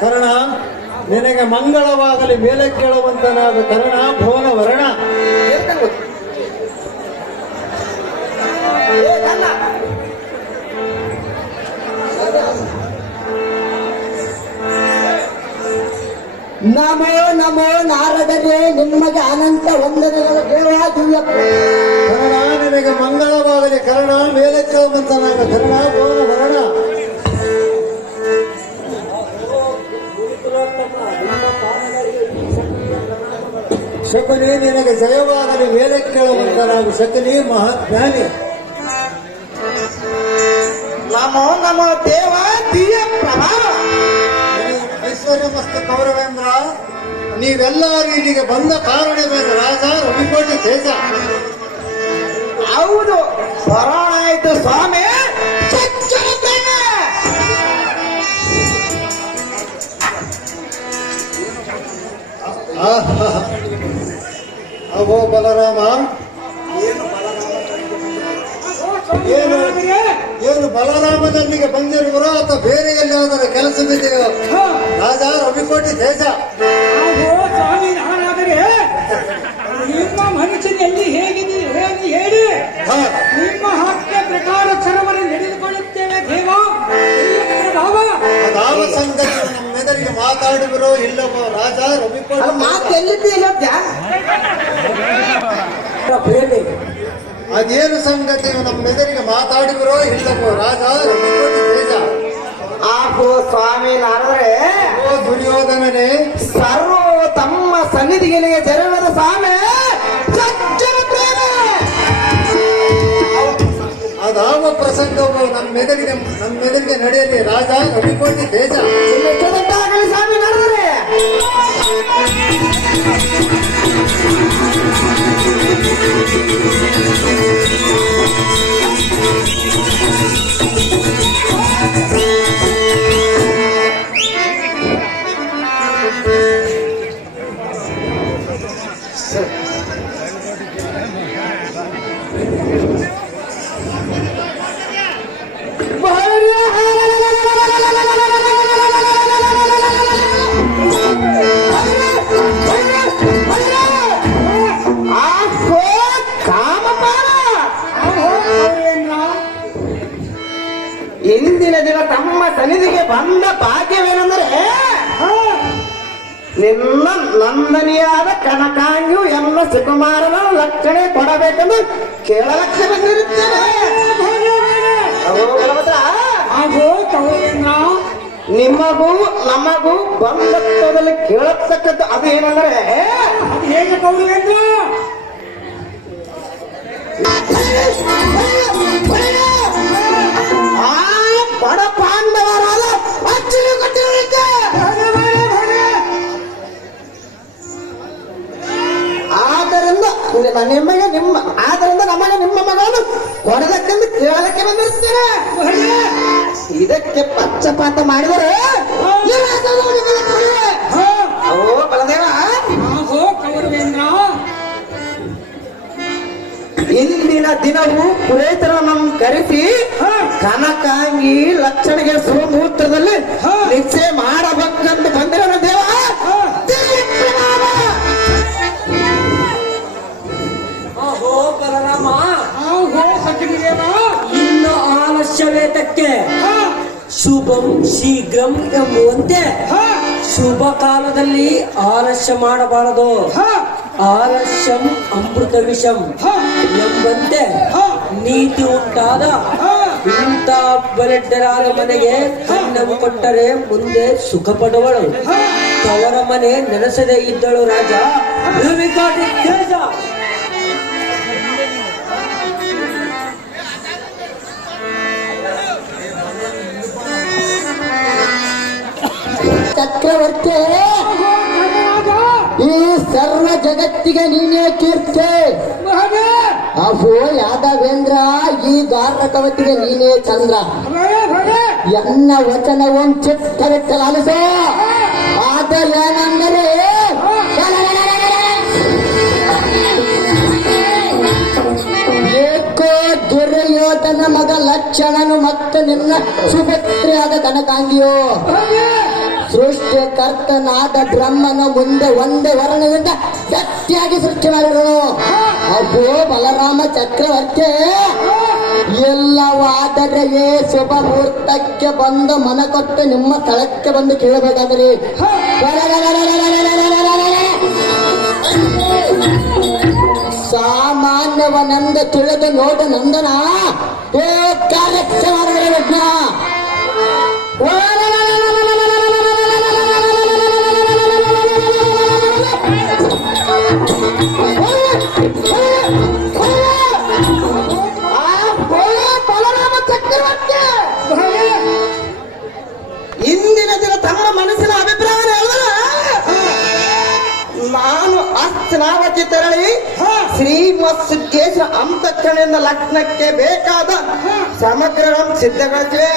ಕರಣ ನಿನಗೆ ಮಂಗಳವಾಗಲಿ ಮೇಲೆ ಕೇಳುವಂತನಾದ ಕರ್ಣ ಭೋನ ವರ್ಣ ನಮೋ ನಮೋ ನಾರದರೇ ನಿಮಗೆ ಅನಂತ ವಂದನೆಗಳು. ದೇವಾ ದಿವ್ಯ ಕರ್ಣ ನಿನಗೆ ಮಂಗಳವಾದರೆ ಕರ್ಣ ಮೇಲೆ ಕೇಳುವಂತನಾದ ಕರ್ಣ ಭುವನ ವರ್ಣ. ಶಕುನಿ ನಿನಗೆ ಜಯವಾಗಲಿ ಮೇಲೆ ಕೇಳುವಂತನಾಗು ಶಕುನಿ ಮಹಾಜ್ಞಾನಿ. ನಮೋ ನಮೋ ದೇವ ದಿಯ ಪ್ರಭಾವ ಐಶ್ವರ್ಯ ಮಸ್ತ ಕೌರವೇಂದ್ರ ನೀವೆಲ್ಲರೂ ಇಲ್ಲಿಗೆ ಬಂದ ಕಾರಣವೇನು ರಾಜ? ರವಿಕೋಟಿ ತೇಜ. ಹೌದು. ಬರೋಣ ಆಯ್ತು ಸ್ವಾಮಿ. ಅಹೋ ಬಲರಾಮ. ಬಲರಾಮನಲ್ಲಿಗೆ ಬಂದಿರುವರೋ ಅಥವಾ ಬೇರೆ ಎಲ್ಲಿಯಾದರೂ ಕೆಲಸವಿದೆಯೋ ರಾಜ ರವಿಕೋಟಿ ದೇಶ ಸ್ವಾಮಿ ನಾನಾದರೆ ನಿಮ್ಮ ಮನುಷ್ಯನಲ್ಲಿ ಹೇಗಿದೆ ಹೇಗೆ ಹೇಳಿ? ಹಾ. ನಿಮ್ಮ ಹಾಕ್ಯ ಪ್ರಕಾರ ಸರ್ವರು ನಡೆದುಕೊಳ್ಳುತ್ತೇವೆ ದೇವ. ಅದಾವ ಸಂಗತಿ ನಮ್ಮೆದರಿಗೆ ಮಾತಾಡುವರೋ ಇಲ್ಲವೋ ರಾಜ ರವಿಕೋಟಿ ಮಾತು. ಎಲ್ಲಿದ್ದು ಇಲ್ಲಪ್ಪ ಸಂಗತಿ? ನಮ್ಮ ನಮ್ಮೆದರಿಗೆ ಮಾತಾಡುವರೋ ಇಲ್ಲವೋ? ರಾಜ ಆಹೋ ಸ್ವಾಮಿ ನಾರದ್ರೆ ಓ ದುರ್ಯೋಧನನೇ. ಸರ್ವ ತಮ್ಮ ಸನ್ನಿಧಿಗೆ ಜರುಗದ ಸ್ವಾಮಿ ಪ್ರಸಂಗ ಅದಾವ ಪ್ರಸಂಗವು ನಮ್ಮ ಮೆದರಿಗೆ ನಡೆಯಲಿ. ರಾಜ ರವಿಕೋಟಿ ಬೇಜ ಸ್ವಾಮಿ ನಡೆದರೆ ನಿನ್ನ ನಂದನಿಯಾದ ಕನಕಾಂಗು ಎನ್ನ ಸುಕುಮಾರನ ಲಕ್ಷಣೆ ಕೊಡಬೇಕೆಂದು ಕೇಳಲಕ್ಷ ಬಂದಿರುತ್ತೇನೆ ನಿಮಗೂ ನಮಗೂ ಬಂಧತ್ವದಲ್ಲಿ ಕೇಳತಕ್ಕದ್ದು ಅದು ಏನಂದ್ರೆ ಹೇಗೆ ನಿಮಗೆ ನಿಮ್ಮ ಆದ್ರಿಂದ ನಮಗೆ ನಿಮ್ಮ ಮಗನು ಕೊಡದಕ್ಕೆಂದು ಕೇಳಲಿಕ್ಕೆ ಬಂದಿರ್ತೀರ? ಇದಕ್ಕೆ ಪಕ್ಷಪಾತ ಮಾಡಿದರೆ? ಓ ಬಲದೇವ. ಇಂದಿನ ದಿನವು ಪುರೇತರನನ್ನು ಕರೆಸಿ ಕನಕಾಂಗಿ ಲಕ್ಷಣಗೆ ಸೋಮೂತ್ರದಲ್ಲಿ ನಿಶ್ಚಯ ಮಾಡಬೇಕಂತ ಬಂದಿರೋಣ ಆಲಸ್ಯವೇತಕ್ಕೆ ಶುಭಂ ಶೀಘ್ರಂ ಎಂಬುವಂತೆ. ಶುಭ ಕಾಲದಲ್ಲಿ ಆಲಸ್ಯ ಮಾಡಬಾರದು. ಆಲಸ್ಯಂ ಅಮೃತ ವಿಷಂ ಎಂಬಂತೆ. ನೀತಿ ಉಂಟಾದ ಇಂಥ ಬಲೆಡ್ಡರಾದ ಮನೆಗೆ ಕಣ್ಣವು ಕೊಟ್ಟರೆ ಮುಂದೆ ಸುಖ ಪಡುವಳು ತವರ ಮನೆ ನೆನೆಸದೇ ಇದ್ದಳು ರಾಜ. ಚಕ್ರವರ್ತಿ ಈ ಸರ್ವ ಜಗತ್ತಿಗೆ ನೀನೇ ಕೀರ್ತಿ. ಅವು ಯಾದವೇಂದ್ರ, ಈ ದಾರಕವತಿಗೆ ನೀನೇ ಚಂದ್ರ. ಎನ್ನ ವಚನ ಒಂದು ಚಿತ್ತರ ಚಲಾಲಿಸ. ಆದರೆ ಏಕೋ ದುರ್ಯೋಧನ ಮಗ ಲಕ್ಷಣನು ಮತ್ತು ನಿನ್ನ ಸುಭದ್ರಿಯಾದ ಕನಕಾಂಗಿಯೋ. ಸೃಷ್ಟಿಕರ್ತನಾದ ಬ್ರಹ್ಮನ ಮುಂದೆ ಒಂದೇ ವರ್ಣದಿಂದ ಗಟ್ಟಿಯಾಗಿ ಸೃಷ್ಟಿ ಮಾಡಿದನು. ಅಬ್ಬೋ ಬಲರಾಮ ಚಕ್ರವರ್ತಿ, ಎಲ್ಲವಾದರೆ ಶುಭ ಮುಹೂರ್ತಕ್ಕೆ ಬಂದು ಮನ ಕೊಟ್ಟು ನಿಮ್ಮ ಸ್ಥಳಕ್ಕೆ ಬಂದು ಕೇಳಬೇಕಾದ್ರಿ. ಸಾಮಾನ್ಯವನಂದ ತಿಳಿದು ನೋಡು ನಂದನ. ಏ ಕಾರ್ಯಕ್ರಮ ಮಾಡಿದ್ರೆ ವಿಘ್ನ. ಇಂದಿನ ದಿನ ತಮ್ಮ ಮನಸ್ಸಿನ ಅಭಿಪ್ರಾಯ ಹೇಳಿದ್ರ, ನಾನು ಅಸ್ನಾವತಿ ತೆರಳಿ ಶ್ರೀಮತ್ ಸಿದ್ದೇಶ್ವರ ಅಂತಃಕರಣೆಯಿಂದ ಲಗ್ನಕ್ಕೆ ಬೇಕಾದ ಸಮಗ್ರ ಸಿದ್ಧಗೊಳಿಸಿವೆ